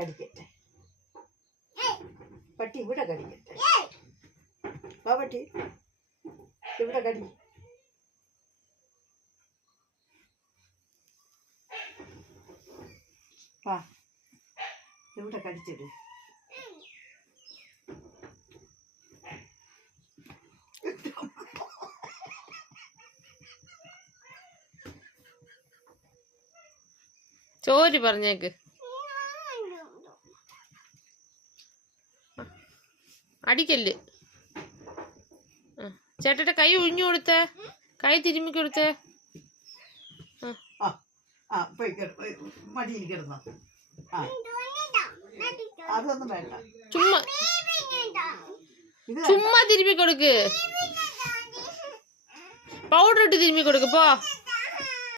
കടിക്കട്ടെ. പട്ടി ഇവിടെ കടിക്കട്ടെ. വാ പട്ടി ഇവിടെ കടി. വാ ഇവിടെ കടിച്ചിട്. ചോര് പറഞ്ഞേക്ക്. അടിക്കല്ല്. ചേട്ടന്റെ കൈ ഒഴിഞ്ഞു കൊടുത്തേ, കൈ തിരുമ്മി കൊടുത്തേ. മടിയിൽ കിടന്നോ? അതൊന്നും വേണ്ട, ചുമ്മാ തിരുമ്മി കൊടുക്ക്. പൗഡർ ഇട്ട് തിരുമ്മി കൊടുക്ക് പോ.